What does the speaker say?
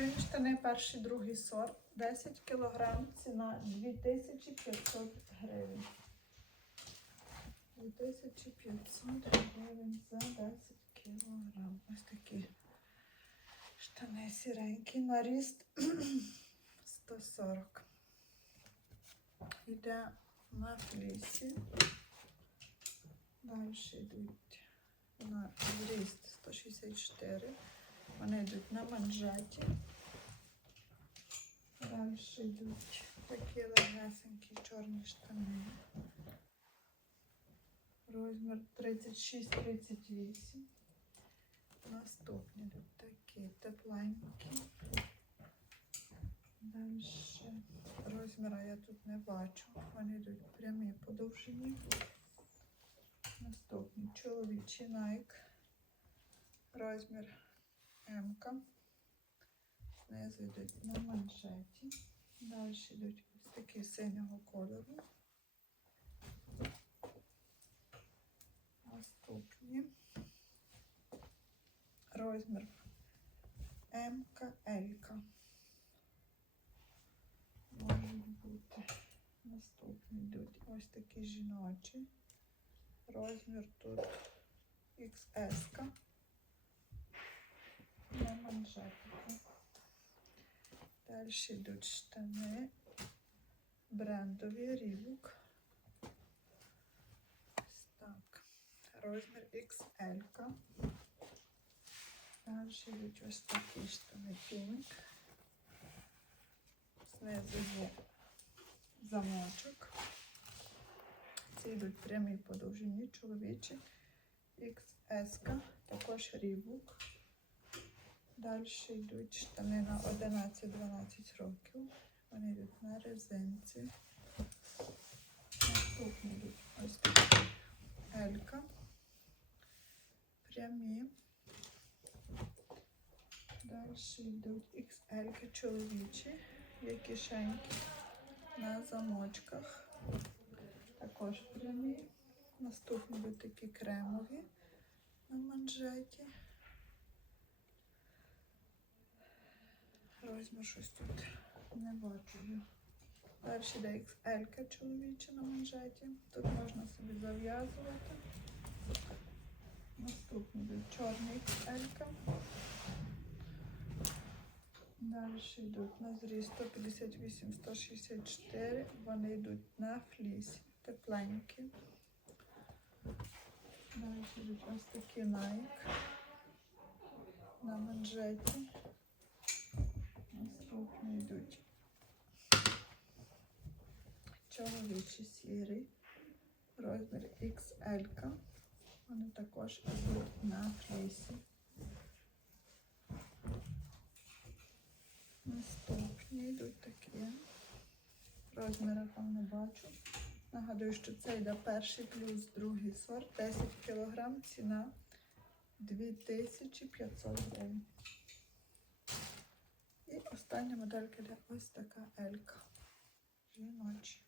Шкіряні штани перший, другий сорт. 10 кг, ціна 2500 гривень. 2500 гривень за 10 кг. Ось такі штани сіренькі. Наріст 140. Йде на флісі. Далі йдуть на зріст 164. Вони йдуть на манжеті. Далі йдуть такі легесенькі чорні штани. Розмір 36-38. Наступні йдуть такі тепленькі. Далі розміра я тут не бачу. Вони йдуть прямі по довжині. Наступний чоловічий Nike. Розмір М. Знизу йдуть на манжеті. Далі йдуть ось такі синього кольору. Наступні. Розмір М, Л. Можуть бути. Наступні йдуть ось такі жіночі. Розмір тут XS. На манжетику. Далі йдуть штани. Брендові. Ось так. Розмір XL. Далі йдуть ось такі штани пінк. Знизу є замочок. Ці йдуть прямі по довжині чоловічі. XS, також рібок. Далі йдуть штани на 11-12 років. Вони йдуть на резинці. Наступні йдуть ось Елька. Прямі. Далі йдуть XL чоловічі. Є кишеньки на замочках. Також прямі. Наступні йдуть такі кремові на манжеті. Розмір щось тут не бачу. Далі йде XL чоловіча на манжеті. Тут можна собі зав'язувати. Наступний йде чорний XL. Далі йдуть на зріст 158-164. Вони йдуть на флісі. Тепленькі. Далі йдуть ось такі Nike на манжеті. Наступні йдуть чоловічі сірі, розмір XL. Вони також йдуть на флісі. Наступні йдуть такі. Розміри там не бачу. Нагадую, що це йде перший плюс другий сорт, 10 кг, ціна 2500 гривень. І остання моделька йде ось така Елька. Жіночі.